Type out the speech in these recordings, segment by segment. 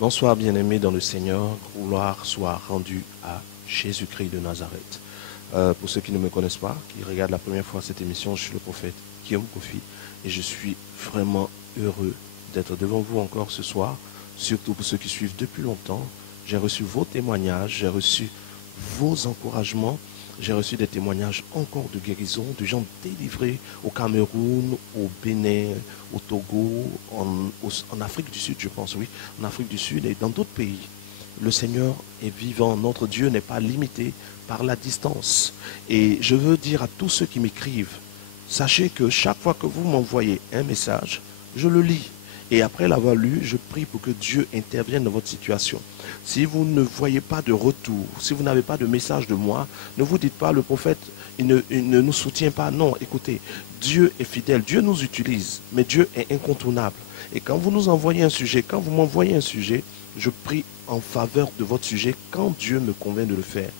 Bonsoir bien-aimés dans le Seigneur, gloire soit rendue à Jésus-Christ de Nazareth. Pour ceux qui ne me connaissent pas, qui regardent la première fois cette émission, je suis le prophète Guillaume Kofi et je suis vraiment heureux d'être devant vous encore ce soir, surtout pour ceux qui suivent depuis longtemps. J'ai reçu vos témoignages, j'ai reçu vos encouragements, j'ai reçu des témoignages encore de guérison, de gens délivrés au Cameroun, au Bénin, au Togo, en Afrique du Sud, je pense, oui, en Afrique du Sud et dans d'autres pays. Le Seigneur est vivant, notre Dieu n'est pas limité par la distance. Et je veux dire à tous ceux qui m'écrivent, sachez que chaque fois que vous m'envoyez un message, je le lis. Et après l'avoir lu, je prie pour que Dieu intervienne dans votre situation. Si vous ne voyez pas de retour, si vous n'avez pas de message de moi, ne vous dites pas le prophète, il ne nous soutient pas. Non, écoutez, Dieu est fidèle, Dieu nous utilise, mais Dieu est incontournable. Et quand vous nous envoyez un sujet, quand vous m'envoyez un sujet, je prie en faveur de votre sujet quand Dieu me convainc de le faire.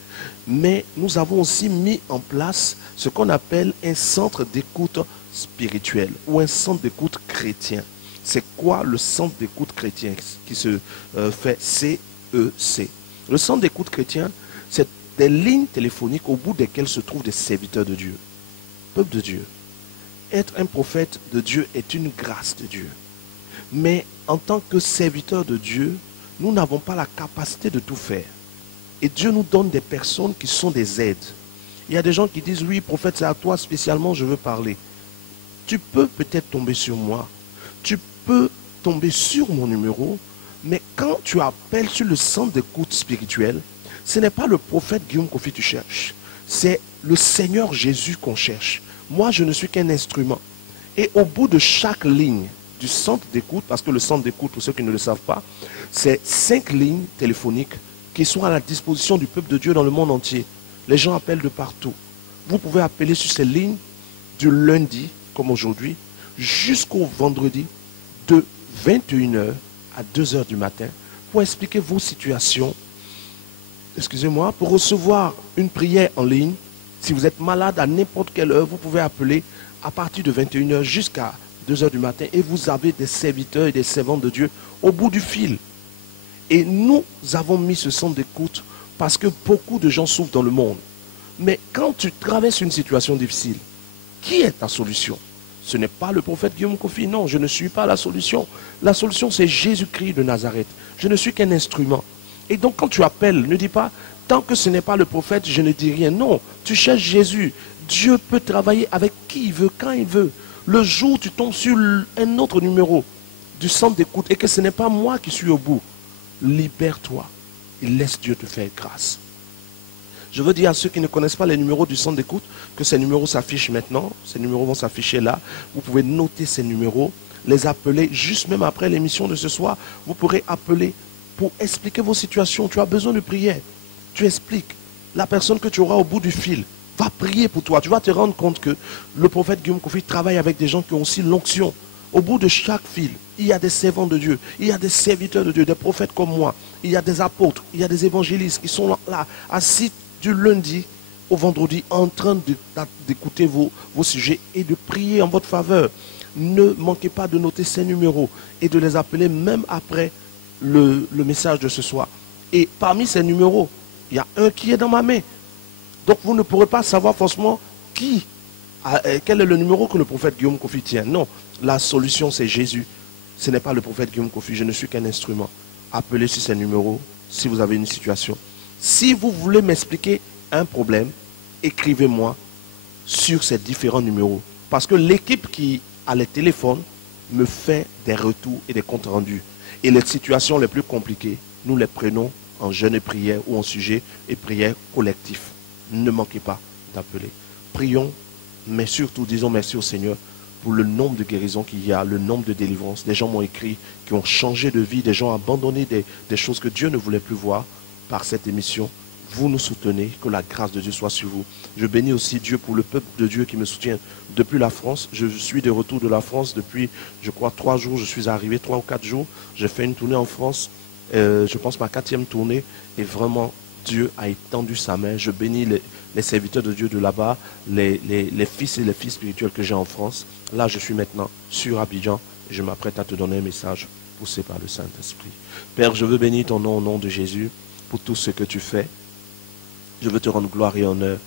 Mais nous avons aussi mis en place ce qu'on appelle un centre d'écoute spirituel ou un centre d'écoute chrétien. C'est quoi le centre d'écoute chrétien qui se fait CEC? Le centre d'écoute chrétien, c'est des lignes téléphoniques au bout desquelles se trouvent des serviteurs de Dieu. Peuple de Dieu. Être un prophète de Dieu est une grâce de Dieu. Mais en tant que serviteur de Dieu, nous n'avons pas la capacité de tout faire. Et Dieu nous donne des personnes qui sont des aides. Il y a des gens qui disent, oui, prophète, c'est à toi spécialement, je veux parler. Tu peux peut-être tomber sur moi. Tu peux tomber sur mon numéro, mais quand tu appelles sur le centre d'écoute spirituel, ce n'est pas le prophète Guillaume Kofi que tu cherches. C'est le Seigneur Jésus qu'on cherche. Moi, je ne suis qu'un instrument. Et au bout de chaque ligne du centre d'écoute, parce que le centre d'écoute, pour ceux qui ne le savent pas, c'est 5 lignes téléphoniques qui sont à la disposition du peuple de Dieu dans le monde entier. Les gens appellent de partout. Vous pouvez appeler sur ces lignes du lundi, comme aujourd'hui, jusqu'au vendredi, de 21h à 2h du matin, pour expliquer vos situations, excusez-moi, pour recevoir une prière en ligne. Si vous êtes malade à n'importe quelle heure, vous pouvez appeler à partir de 21h jusqu'à 2h du matin et vous avez des serviteurs et des servantes de Dieu au bout du fil. Et nous avons mis ce centre d'écoute parce que beaucoup de gens souffrent dans le monde. Mais quand tu traverses une situation difficile, qui est ta solution? Ce n'est pas le prophète Guillaume Kofi, non, je ne suis pas la solution. La solution, c'est Jésus-Christ de Nazareth. Je ne suis qu'un instrument. Et donc, quand tu appelles, ne dis pas, tant que ce n'est pas le prophète, je ne dis rien. Non, tu cherches Jésus. Dieu peut travailler avec qui il veut, quand il veut. Le jour où tu tombes sur un autre numéro du centre d'écoute et que ce n'est pas moi qui suis au bout, libère-toi et laisse Dieu te faire grâce. Je veux dire à ceux qui ne connaissent pas les numéros du centre d'écoute que ces numéros s'affichent maintenant. Ces numéros vont s'afficher là. Vous pouvez noter ces numéros, les appeler juste même après l'émission de ce soir. Vous pourrez appeler pour expliquer vos situations. Tu as besoin de prière. Tu expliques. La personne que tu auras au bout du fil va prier pour toi. Tu vas te rendre compte que le prophète Guillaume Kofi travaille avec des gens qui ont aussi l'onction. Au bout de chaque fil, il y a des servants de Dieu, il y a des serviteurs de Dieu, des prophètes comme moi, il y a des apôtres, il y a des évangélistes qui sont là, assis du lundi au vendredi, en train d'écouter vos sujets et de prier en votre faveur. Ne manquez pas de noter ces numéros et de les appeler même après le message de ce soir. Et parmi ces numéros, il y a un qui est dans ma main. Donc vous ne pourrez pas savoir forcément quel est le numéro que le prophète Guillaume Kofi tient. Non, la solution c'est Jésus. Ce n'est pas le prophète Guillaume Kofi, je ne suis qu'un instrument. Appelez sur ces numéros si vous avez une situation. Si vous voulez m'expliquer un problème, écrivez-moi sur ces différents numéros. Parce que l'équipe qui a les téléphones me fait des retours et des comptes rendus. Et les situations les plus compliquées, nous les prenons en jeûne et prière ou en sujet et prière collectif. Ne manquez pas d'appeler. Prions, mais surtout disons merci au Seigneur pour le nombre de guérisons qu'il y a, le nombre de délivrances. Des gens m'ont écrit qui ont changé de vie, des gens ont abandonné des choses que Dieu ne voulait plus voir par cette émission. Vous nous soutenez, que la grâce de Dieu soit sur vous. Je bénis aussi Dieu pour le peuple de Dieu qui me soutient depuis la France. Je suis de retour de la France depuis, je crois, 3 jours. Je suis arrivé 3 ou 4 jours. J'ai fait une tournée en France. Je pense ma 4e tournée. Et vraiment, Dieu a étendu sa main. Je bénis les serviteurs de Dieu de là-bas, les fils et les filles spirituels que j'ai en France. Là, je suis maintenant sur Abidjan et je m'apprête à te donner un message poussé par le Saint-Esprit. Père, je veux bénir ton nom au nom de Jésus pour tout ce que tu fais. Je veux te rendre gloire et honneur.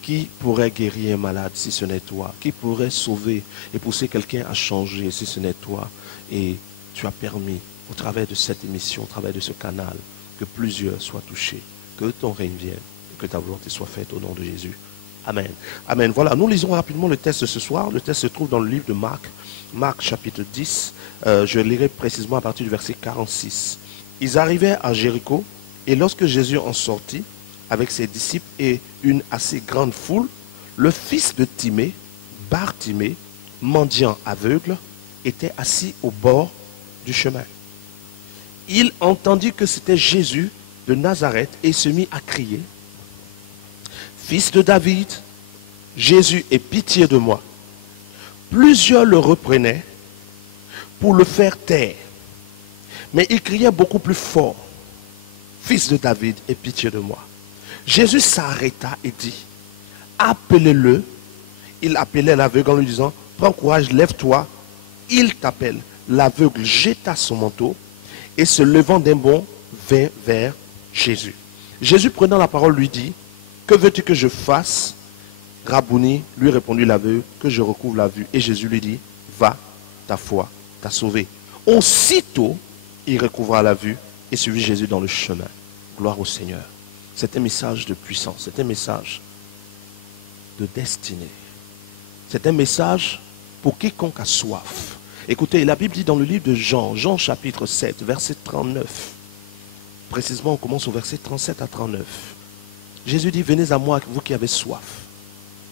Qui pourrait guérir un malade si ce n'est toi? Qui pourrait sauver et pousser quelqu'un à changer si ce n'est toi? Et tu as permis, au travers de cette émission, au travers de ce canal, que plusieurs soient touchés, que ton règne vienne, et que ta volonté soit faite au nom de Jésus. Amen. Amen. Voilà, nous lisons rapidement le texte de ce soir. Le texte se trouve dans le livre de Marc, Marc chapitre 10. Je lirai précisément à partir du verset 46. Ils arrivaient à Jéricho, et lorsque Jésus en sortit, avec ses disciples et une assez grande foule, le fils de Timée, Bartimée, mendiant aveugle, était assis au bord du chemin. Il entendit que c'était Jésus de Nazareth et se mit à crier, « Fils de David, Jésus, aie pitié de moi. » Plusieurs le reprenaient pour le faire taire, mais il criait beaucoup plus fort, « Fils de David, aie pitié de moi. » Jésus s'arrêta et dit, « Appelez-le. » Il appelait l'aveugle en lui disant, « Prends courage, lève-toi, il t'appelle. » L'aveugle jeta son manteau et se levant d'un bond, vint vers Jésus. Jésus prenant la parole lui dit, « Que veux-tu que je fasse ?» Rabouni, lui répondit l'aveugle, « Que je recouvre la vue. » Et Jésus lui dit, « Va, ta foi t'a sauvé. » Aussitôt, il recouvra la vue et suivit Jésus dans le chemin. Gloire au Seigneur. C'est un message de puissance, c'est un message de destinée. C'est un message pour quiconque a soif. Écoutez, la Bible dit dans le livre de Jean, Jean chapitre 7, verset 39. Précisément, on commence au verset 37 à 39. Jésus dit, « Venez à moi, vous qui avez soif,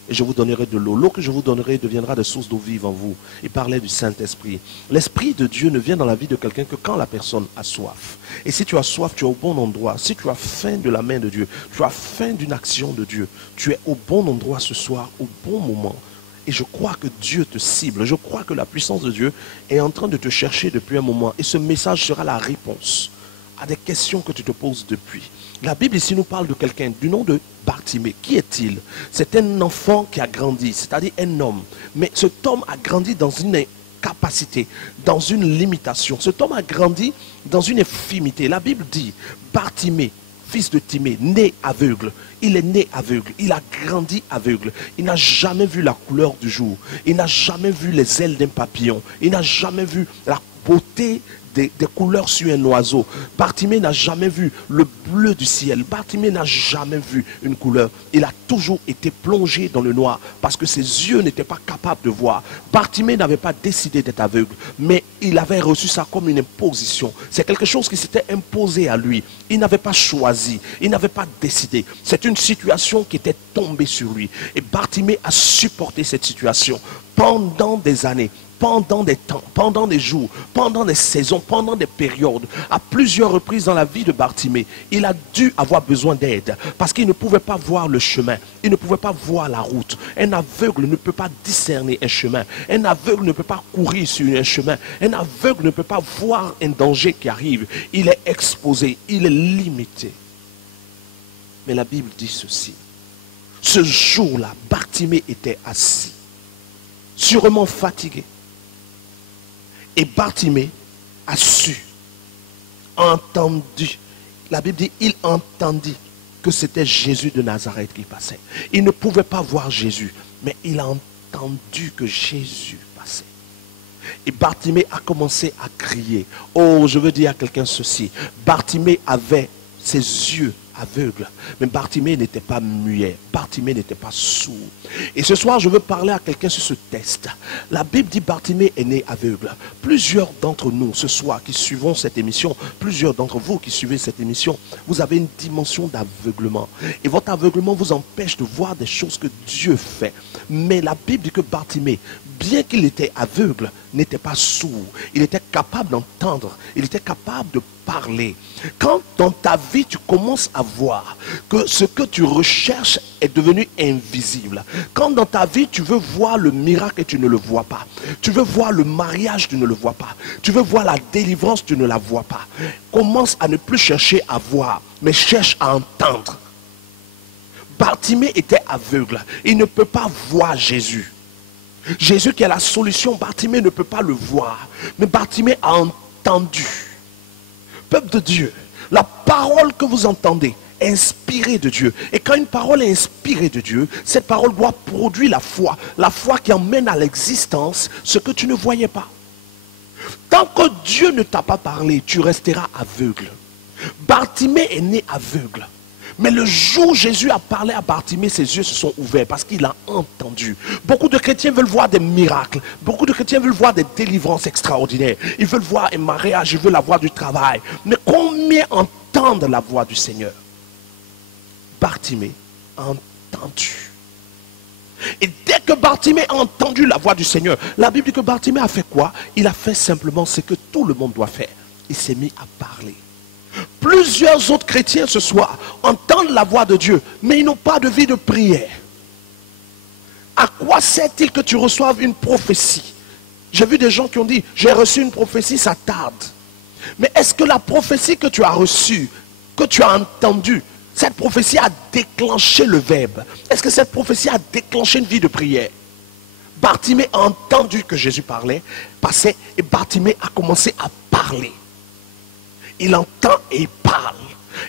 et je vous donnerai de l'eau. L'eau que je vous donnerai deviendra de source d'eau vive en vous. » Il parlait du Saint-Esprit. L'Esprit de Dieu ne vient dans la vie de quelqu'un que quand la personne a soif. Et si tu as soif, tu es au bon endroit. Si tu as faim de la main de Dieu, tu as faim d'une action de Dieu, tu es au bon endroit ce soir, au bon moment. Et je crois que Dieu te cible. Je crois que la puissance de Dieu est en train de te chercher depuis un moment. Et ce message sera la réponse à des questions que tu te poses depuis. La Bible ici nous parle de quelqu'un du nom de Bartimée. Qui est-il? C'est un enfant qui a grandi, c'est-à-dire un homme. Mais cet homme a grandi dans une capacité, dans une limitation. Cet homme a grandi dans une infimité. La Bible dit, Bartimée, fils de Timée, né aveugle. Il est né aveugle, il a grandi aveugle. Il n'a jamais vu la couleur du jour. Il n'a jamais vu les ailes d'un papillon. Il n'a jamais vu la beauté des couleurs sur un oiseau. Bartimée n'a jamais vu le bleu du ciel. Bartimée n'a jamais vu une couleur. Il a toujours été plongé dans le noir parce que ses yeux n'étaient pas capables de voir. Bartimée n'avait pas décidé d'être aveugle, mais il avait reçu ça comme une imposition. C'est quelque chose qui s'était imposé à lui. Il n'avait pas choisi, il n'avait pas décidé. C'est une situation qui était tombée sur lui. Et Bartimée a supporté cette situation pendant des années. Pendant des temps, pendant des jours, pendant des saisons, pendant des périodes, à plusieurs reprises dans la vie de Bartimée, il a dû avoir besoin d'aide parce qu'il ne pouvait pas voir le chemin, il ne pouvait pas voir la route. Un aveugle ne peut pas discerner un chemin, un aveugle ne peut pas courir sur un chemin, un aveugle ne peut pas voir un danger qui arrive. Il est exposé, il est limité. Mais la Bible dit ceci, ce jour-là, Bartimée était assis, sûrement fatigué. Et Bartimée a su, entendu. La Bible dit, il entendit que c'était Jésus de Nazareth qui passait. Il ne pouvait pas voir Jésus, mais il a entendu que Jésus passait. Et Bartimée a commencé à crier. Oh, je veux dire à quelqu'un ceci. Bartimée avait ses yeux aveugles, mais Bartimée n'était pas muet, Bartimée n'était pas sourd. Et ce soir, je veux parler à quelqu'un sur ce texte. La Bible dit Bartimée est né aveugle. Plusieurs d'entre nous, ce soir, qui suivons cette émission, plusieurs d'entre vous qui suivez cette émission, vous avez une dimension d'aveuglement. Et votre aveuglement vous empêche de voir des choses que Dieu fait. Mais la Bible dit que Bartimée, bien qu'il était aveugle, n'était pas sourd. Il était capable d'entendre, il était capable de parler. Quand dans ta vie, tu commences à voir que ce que tu recherches est devenu invisible. Quand dans ta vie, tu veux voir le miracle et tu ne le vois pas. Tu veux voir le mariage, tu ne le vois pas. Tu veux voir la délivrance, tu ne la vois pas. Commence à ne plus chercher à voir, mais cherche à entendre. Bartimée était aveugle. Il ne peut pas voir Jésus. Jésus qui est la solution, Bartimée ne peut pas le voir. Mais Bartimée a entendu. Peuple de Dieu, la parole que vous entendez est inspirée de Dieu. Et quand une parole est inspirée de Dieu, cette parole doit produire la foi. La foi qui emmène à l'existence ce que tu ne voyais pas. Tant que Dieu ne t'a pas parlé, tu resteras aveugle. Bartimée est né aveugle. Mais le jour où Jésus a parlé à Bartimée, ses yeux se sont ouverts parce qu'il a entendu. Beaucoup de chrétiens veulent voir des miracles. Beaucoup de chrétiens veulent voir des délivrances extraordinaires. Ils veulent voir un mariage, ils veulent avoir du travail. Mais combien entendent la voix du Seigneur? Bartimée a entendu. Et dès que Bartimée a entendu la voix du Seigneur, la Bible dit que Bartimée a fait quoi? Il a fait simplement ce que tout le monde doit faire. Il s'est mis à parler. Plusieurs autres chrétiens ce soir entendent la voix de Dieu, mais ils n'ont pas de vie de prière. À quoi sert-il que tu reçoives une prophétie? J'ai vu des gens qui ont dit, j'ai reçu une prophétie, ça tarde. Mais est-ce que la prophétie que tu as reçue, que tu as entendue, cette prophétie a déclenché le verbe? Est-ce que cette prophétie a déclenché une vie de prière? Bartimée a entendu que Jésus passait, et Bartimée a commencé à parler. Il entend et il parle.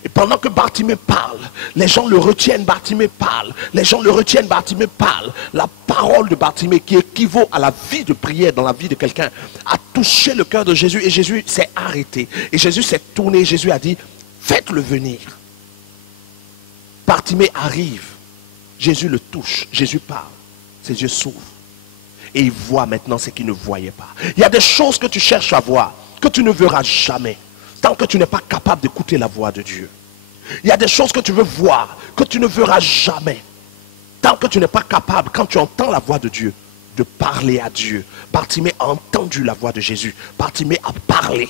Et pendant que Bartimée parle, les gens le retiennent, Bartimée parle. Les gens le retiennent, Bartimée parle. La parole de Bartimée, qui équivaut à la vie de prière dans la vie de quelqu'un, a touché le cœur de Jésus et Jésus s'est arrêté. Et Jésus s'est tourné, Jésus a dit, faites-le venir. Bartimée arrive, Jésus le touche, Jésus parle, ses yeux s'ouvrent. Et il voit maintenant ce qu'il ne voyait pas. Il y a des choses que tu cherches à voir, que tu ne verras jamais. Tant que tu n'es pas capable d'écouter la voix de Dieu. Il y a des choses que tu veux voir, que tu ne verras jamais. Tant que tu n'es pas capable, quand tu entends la voix de Dieu, de parler à Dieu. Bartimée a entendu la voix de Jésus. Bartimée a parlé.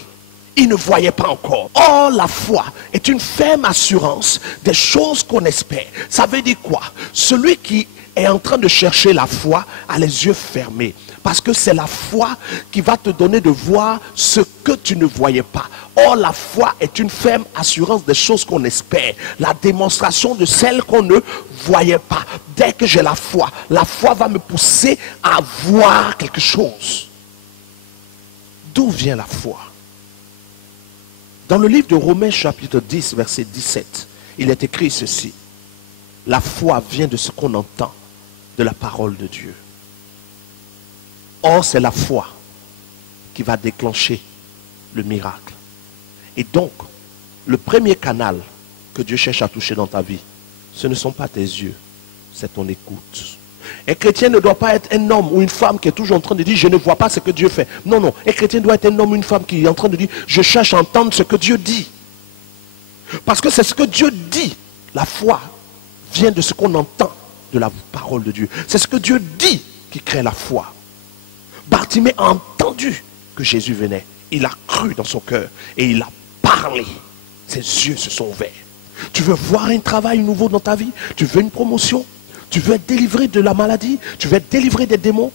Il ne voyait pas encore. Or, la foi est une ferme assurance des choses qu'on espère. Ça veut dire quoi? Celui qui est en train de chercher la foi a les yeux fermés. Parce que c'est la foi qui va te donner de voir ce que tu ne voyais pas. Or, la foi est une ferme assurance des choses qu'on espère. La démonstration de celles qu'on ne voyait pas. Dès que j'ai la foi va me pousser à voir quelque chose. D'où vient la foi? Dans le livre de Romains chapitre 10, verset 17, il est écrit ceci. La foi vient de ce qu'on entend, de la parole de Dieu. Or, c'est la foi qui va déclencher le miracle. Et donc, le premier canal que Dieu cherche à toucher dans ta vie, ce ne sont pas tes yeux, c'est ton écoute. Un chrétien ne doit pas être un homme ou une femme qui est toujours en train de dire, je ne vois pas ce que Dieu fait. Non, non, un chrétien doit être un homme ou une femme qui est en train de dire, je cherche à entendre ce que Dieu dit. Parce que c'est ce que Dieu dit. La foi vient de ce qu'on entend de la parole de Dieu. C'est ce que Dieu dit qui crée la foi. Bartimée a entendu que Jésus venait. Il a cru dans son cœur et il a parlé. Ses yeux se sont ouverts. Tu veux voir un travail nouveau dans ta vie? Tu veux une promotion? Tu veux être délivré de la maladie? Tu veux être délivré des démons?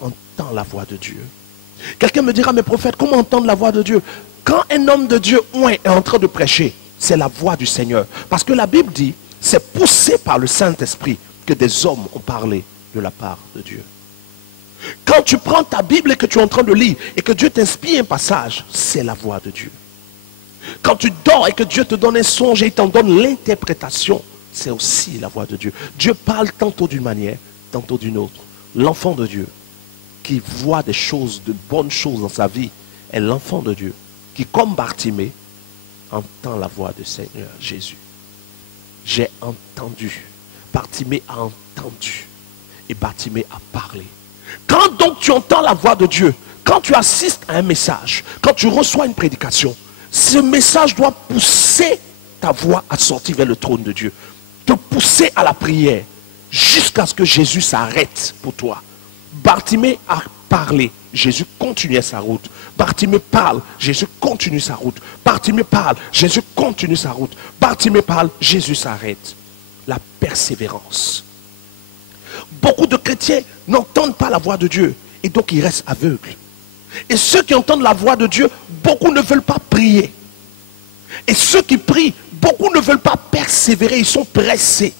Entends la voix de Dieu. Quelqu'un me dira, mais prophète, comment entendre la voix de Dieu? Quand un homme de Dieu est en train de prêcher, c'est la voix du Seigneur. Parce que la Bible dit, c'est poussé par le Saint-Esprit que des hommes ont parlé de la part de Dieu. Quand tu prends ta Bible et que tu es en train de lire et que Dieu t'inspire un passage, c'est la voix de Dieu. Quand tu dors et que Dieu te donne un songe et il t'en donne l'interprétation, c'est aussi la voix de Dieu. Dieu parle tantôt d'une manière, tantôt d'une autre. L'enfant de Dieu qui voit des choses, de bonnes choses dans sa vie, est l'enfant de Dieu qui, comme Bartimée, entend la voix du Seigneur Jésus. J'ai entendu. Bartimée a entendu. Et Bartimée a parlé. Quand donc tu entends la voix de Dieu, quand tu assistes à un message, quand tu reçois une prédication, ce message doit pousser ta voix à sortir vers le trône de Dieu. Te pousser à la prière jusqu'à ce que Jésus s'arrête pour toi. Bartimée a parlé, Jésus continuait sa route. Bartimée parle, Jésus continue sa route. Bartimée parle, Jésus continue sa route. Bartimée parle, Jésus s'arrête. La persévérance. Beaucoup de chrétiens n'entendent pas la voix de Dieu et donc ils restent aveugles. Et ceux qui entendent la voix de Dieu, beaucoup ne veulent pas prier. Et ceux qui prient, beaucoup ne veulent pas persévérer, ils sont pressés.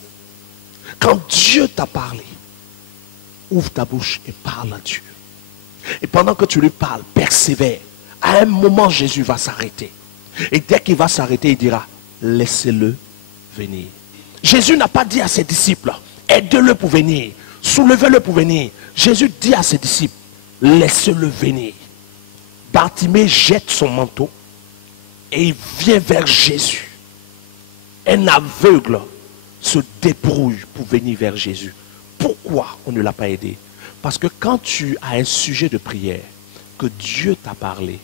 Quand Dieu t'a parlé, ouvre ta bouche et parle à Dieu. Et pendant que tu lui parles, persévère. À un moment, Jésus va s'arrêter. Et dès qu'il va s'arrêter, il dira, laissez-le venir. Jésus n'a pas dit à ses disciples, aidez-le pour venir, soulevez-le pour venir. Jésus dit à ses disciples, laissez-le venir. Bartimée jette son manteau et il vient vers Jésus. Un aveugle se débrouille pour venir vers Jésus. Pourquoi on ne l'a pas aidé? Parce que quand tu as un sujet de prière, que Dieu t'a parlé,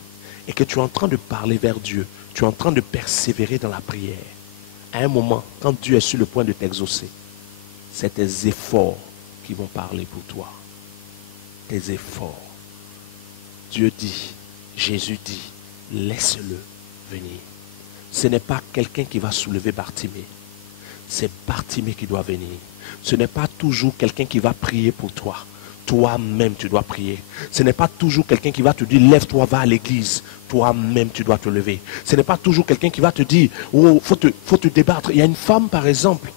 et que tu es en train de parler vers Dieu, tu es en train de persévérer dans la prière, à un moment, quand Dieu est sur le point de t'exaucer, c'est tes efforts qui vont parler pour toi. Tes efforts. Dieu dit, Jésus dit, laisse-le venir. Ce n'est pas quelqu'un qui va soulever Bartimée. C'est Bartimée qui doit venir. Ce n'est pas toujours quelqu'un qui va prier pour toi. Toi-même, tu dois prier. Ce n'est pas toujours quelqu'un qui va te dire, lève-toi, va à l'église. Toi-même, tu dois te lever. Ce n'est pas toujours quelqu'un qui va te dire, oh, faut te débattre. Il y a une femme, par exemple,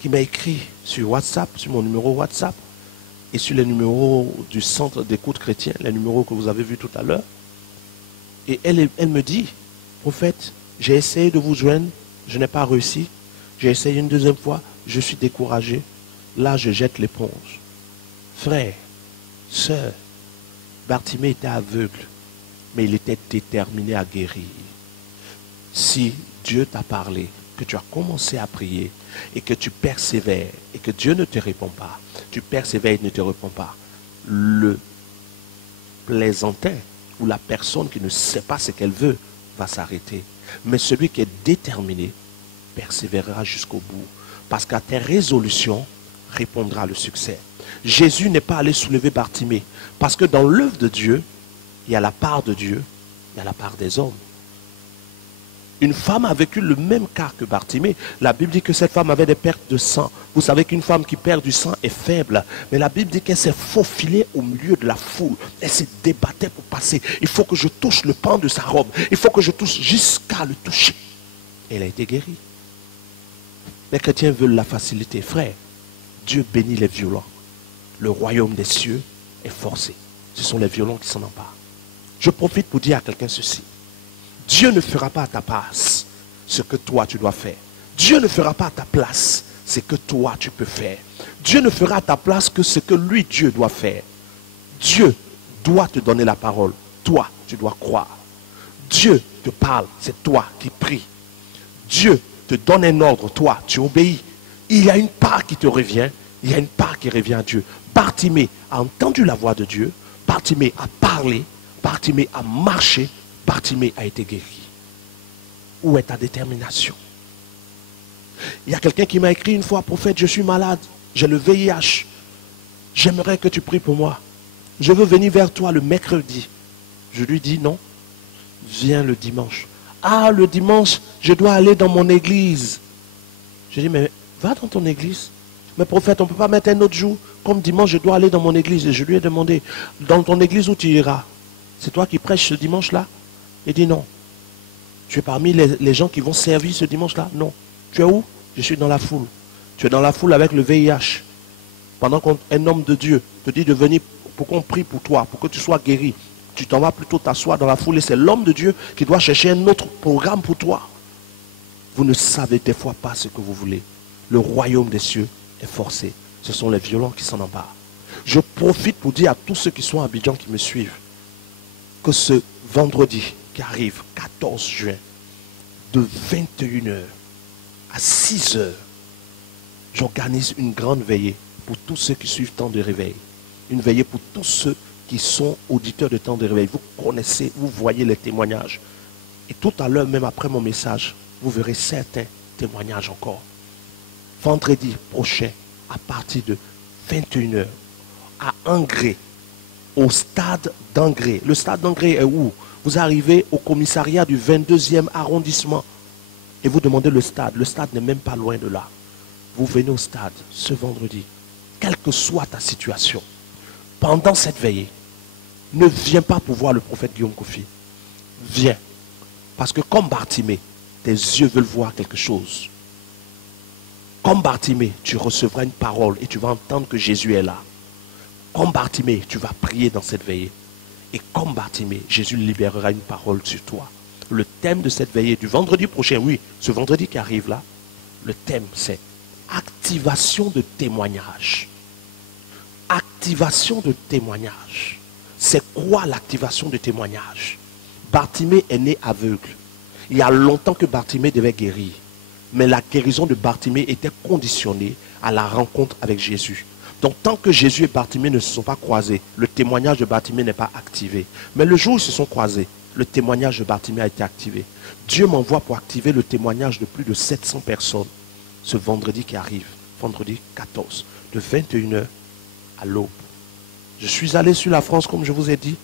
qui m'a écrit sur WhatsApp, sur mon numéro WhatsApp, et sur les numéros du centre d'écoute chrétien, les numéros que vous avez vus tout à l'heure. Et elle me dit, prophète, j'ai essayé de vous joindre, je n'ai pas réussi. J'ai essayé une deuxième fois, je suis découragé. Là, je jette l'éponge. Frère, sœur, Bartimée était aveugle, mais il était déterminé à guérir. Si Dieu t'a parlé, que tu as commencé à prier, et que tu persévères, et que Dieu ne te répond pas, tu persévères et ne te répond pas, le plaisantin ou la personne qui ne sait pas ce qu'elle veut va s'arrêter. Mais celui qui est déterminé persévérera jusqu'au bout. Parce qu'à tes résolutions répondra le succès. Jésus n'est pas allé soulever Bartimée. Parce que dans l'œuvre de Dieu, il y a la part de Dieu, il y a la part des hommes. Une femme a vécu le même cas que Bartimée. La Bible dit que cette femme avait des pertes de sang. Vous savez qu'une femme qui perd du sang est faible. Mais la Bible dit qu'elle s'est faufilée au milieu de la foule. Elle se débattait pour passer. Il faut que je touche le pan de sa robe. Il faut que je touche jusqu'à le toucher. Et elle a été guérie. Les chrétiens veulent la facilité. Frère, Dieu bénit les violents. Le royaume des cieux est forcé. Ce sont les violents qui s'en emparent. Je profite pour dire à quelqu'un ceci. Dieu ne fera pas à ta place ce que toi tu dois faire. Dieu ne fera pas à ta place ce que toi tu peux faire. Dieu ne fera à ta place que ce que lui, Dieu, doit faire. Dieu doit te donner la parole. Toi, tu dois croire. Dieu te parle, c'est toi qui pries. Dieu te donne un ordre, toi, tu obéis. Il y a une part qui te revient, il y a une part qui revient à Dieu. Bartimée a entendu la voix de Dieu, Bartimée a parlé, Bartimée a marché, Bartimée a été guéri. Où est ta détermination? Il y a quelqu'un qui m'a écrit une fois, prophète, je suis malade, j'ai le VIH. J'aimerais que tu pries pour moi. Je veux venir vers toi le mercredi. Je lui dis non, viens le dimanche. Ah, le dimanche, je dois aller dans mon église. Je dis, mais va dans ton église. Mais prophète, on ne peut pas mettre un autre jour. Comme dimanche, je dois aller dans mon église. Et je lui ai demandé, dans ton église où tu iras, c'est toi qui prêches ce dimanche-là? Il dit non. Tu es parmi les gens qui vont servir ce dimanche-là? Non. Tu es où? Je suis dans la foule. Tu es dans la foule avec le VIH. Pendant qu'un homme de Dieu te dit de venir pour qu'on prie pour toi, pour que tu sois guéri, tu t'en vas plutôt t'asseoir dans la foule et c'est l'homme de Dieu qui doit chercher un autre programme pour toi. Vous ne savez des fois pas ce que vous voulez. Le royaume des cieux est forcé. Ce sont les violents qui s'en emparent. Je profite pour dire à tous ceux qui sont à Abidjan qui me suivent que ce vendredi qui arrive, 14 juin, de 21h à 6h, j'organise une grande veillée pour tous ceux qui suivent Temps de Réveil. Une veillée pour tous ceux qui sont auditeurs de Temps de Réveil. Vous connaissez, vous voyez les témoignages. Et tout à l'heure, même après mon message, vous verrez certains témoignages encore. Vendredi prochain, à partir de 21h, à Engré, au stade d'Engré. Le stade d'Engré est où? Vous arrivez au commissariat du 22e arrondissement et vous demandez le stade. Le stade n'est même pas loin de là. Vous venez au stade ce vendredi, quelle que soit ta situation. Pendant cette veillée, ne viens pas pour voir le prophète Guillaume Kofi. Viens. Parce que comme Bartimée, tes yeux veulent voir quelque chose. Comme Bartimée, tu recevras une parole et tu vas entendre que Jésus est là. Comme Bartimée, tu vas prier dans cette veillée. Et comme Bartimée, Jésus libérera une parole sur toi. Le thème de cette veillée du vendredi prochain, oui, ce vendredi qui arrive là, le thème c'est activation de témoignage. Activation de témoignage. C'est quoi l'activation de témoignage? Bartimée est né aveugle. Il y a longtemps que Bartimée devait guérir. Mais la guérison de Bartimée était conditionnée à la rencontre avec Jésus. Donc tant que Jésus et Bartimée ne se sont pas croisés, le témoignage de Bartimée n'est pas activé. Mais le jour où ils se sont croisés, le témoignage de Bartimée a été activé. Dieu m'envoie pour activer le témoignage de plus de 700 personnes ce vendredi qui arrive, vendredi 14, de 21h à l'aube. Je suis allé sur la France comme je vous ai dit,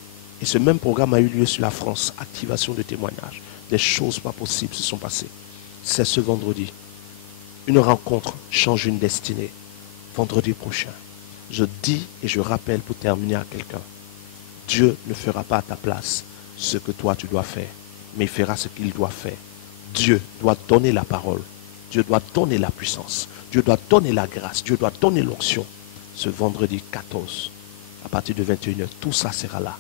et ce même programme a eu lieu sur la France, activation de témoignage. Des choses pas possibles se sont passées. C'est ce vendredi. Une rencontre change une destinée. Vendredi prochain. Je dis et je rappelle pour terminer à quelqu'un. Dieu ne fera pas à ta place ce que toi tu dois faire, mais il fera ce qu'il doit faire. Dieu doit donner la parole. Dieu doit donner la puissance. Dieu doit donner la grâce. Dieu doit donner l'onction. Ce vendredi 14, à partir de 21h, tout ça sera là.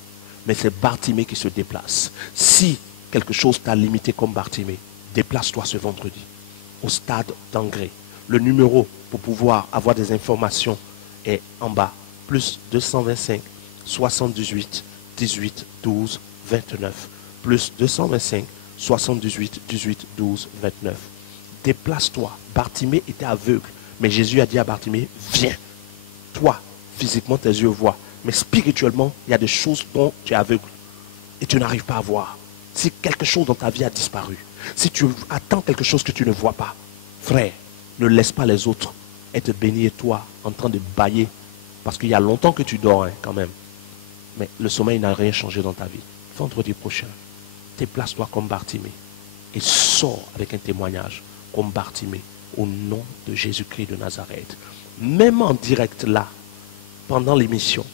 Mais c'est Bartimée qui se déplace. Si quelque chose t'a limité comme Bartimée, déplace-toi ce vendredi au stade d'Engré. Le numéro pour pouvoir avoir des informations est en bas. Plus 225 78 18 12 29. Plus 225 78 18 12 29. Déplace-toi. Bartimée était aveugle. Mais Jésus a dit à Bartimée, viens. Toi, physiquement, tes yeux voient. Mais spirituellement, il y a des choses dont tu es aveugle. Et tu n'arrives pas à voir. Si quelque chose dans ta vie a disparu, si tu attends quelque chose que tu ne vois pas, frère, ne laisse pas les autres être bénis et toi en train de bâiller. Parce qu'il y a longtemps que tu dors quand même. Mais le sommeil n'a rien changé dans ta vie. Vendredi prochain, déplace-toi comme Bartimée et sors avec un témoignage comme Bartimée au nom de Jésus-Christ de Nazareth. Même en direct là, pendant l'émission,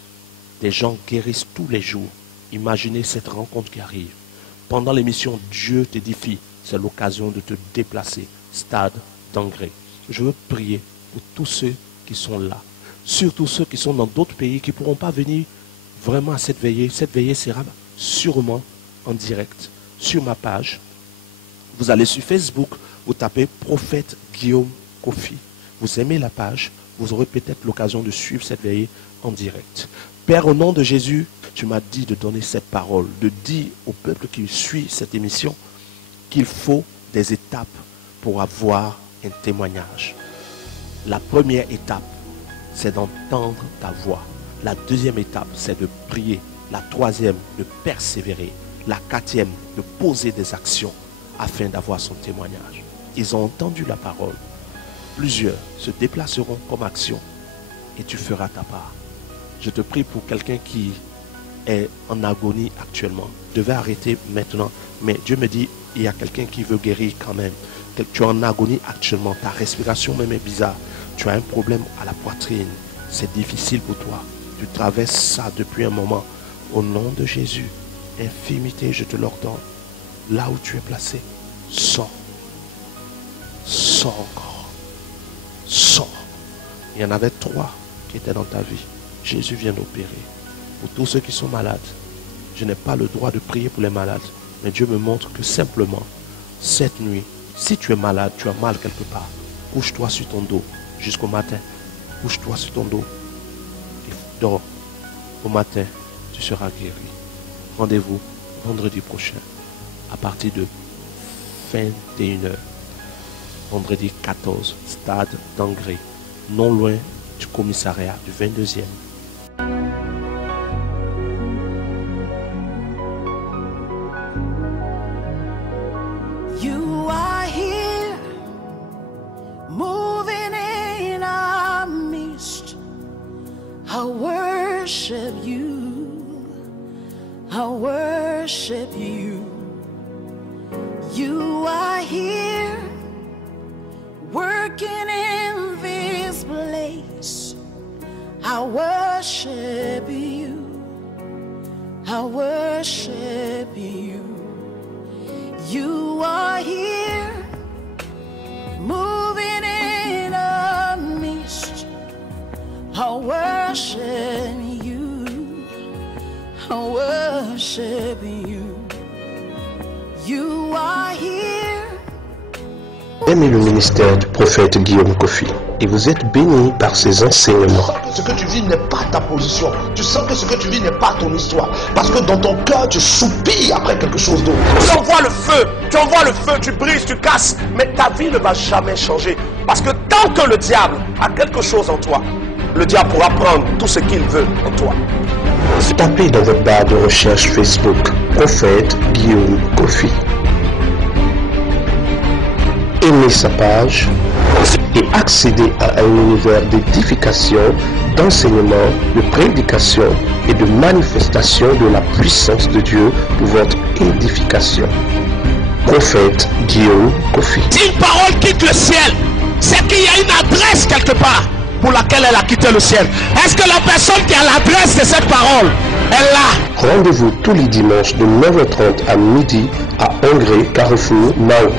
des gens guérissent tous les jours. Imaginez cette rencontre qui arrive. Pendant l'émission, Dieu t'édifie. C'est l'occasion de te déplacer. Stade d'Engré. Je veux prier pour tous ceux qui sont là. Surtout ceux qui sont dans d'autres pays qui ne pourront pas venir vraiment à cette veillée. Cette veillée sera sûrement en direct sur ma page. Vous allez sur Facebook, vous tapez Prophète Guillaume Kofi. Vous aimez la page, vous aurez peut-être l'occasion de suivre cette veillée en direct. Père, au nom de Jésus, tu m'as dit de donner cette parole, de dire au peuple qui suit cette émission qu'il faut des étapes pour avoir un témoignage. La première étape, c'est d'entendre ta voix. La deuxième étape, c'est de prier. La troisième, de persévérer. La quatrième, de poser des actions afin d'avoir son témoignage. Ils ont entendu la parole. Plusieurs se déplaceront comme action et tu feras ta part. Je te prie pour quelqu'un qui est en agonie actuellement. Devait arrêter maintenant. Mais Dieu me dit, il y a quelqu'un qui veut guérir quand même. Tu es en agonie actuellement. Ta respiration même est bizarre. Tu as un problème à la poitrine. C'est difficile pour toi. Tu traverses ça depuis un moment. Au nom de Jésus, infirmité, je te l'ordonne. Là où tu es placé, sors. Sors encore. Sors. Il y en avait 3 qui étaient dans ta vie. Jésus vient d'opérer. Pour tous ceux qui sont malades, je n'ai pas le droit de prier pour les malades. Mais Dieu me montre que simplement, cette nuit, si tu es malade, tu as mal quelque part, couche-toi sur ton dos jusqu'au matin. Couche-toi sur ton dos et dors. Au matin, tu seras guéri. Rendez-vous vendredi prochain à partir de 21h. Vendredi 14, stade d'Engré, non loin du commissariat du 22e. You are here, moving in our midst. Our word worship you. You are here, working in this place. I worship you. I worship you. You are here, moving in our midst. I worship you. I worship you. You are here. Aimez le ministère du prophète Guillaume Kofi et vous êtes bénis par ses enseignements. Ce que tu vis n'est pas ta position. Tu sens que ce que tu vis n'est pas ton histoire. Parce que dans ton cœur, tu soupires après quelque chose d'autre. Tu envoies le feu, tu brises, tu casses. Mais ta vie ne va jamais changer. Parce que tant que le diable a quelque chose en toi, le diable pourra prendre tout ce qu'il veut en toi. Tapez dans votre barre de recherche Facebook Prophète Guillaume Kofi. Aimez sa page et accédez à un univers d'édification, d'enseignement, de prédication et de manifestation de la puissance de Dieu pour votre édification. Prophète Guillaume Kofi. Si une parole quitte le ciel, c'est qu'il y a une adresse quelque part pour laquelle elle a quitté le ciel. Est-ce que la personne qui a l'adresse de cette parole est là? Rendez-vous tous les dimanches de 9h30 à midi à Hongrie, Carrefour, Mao.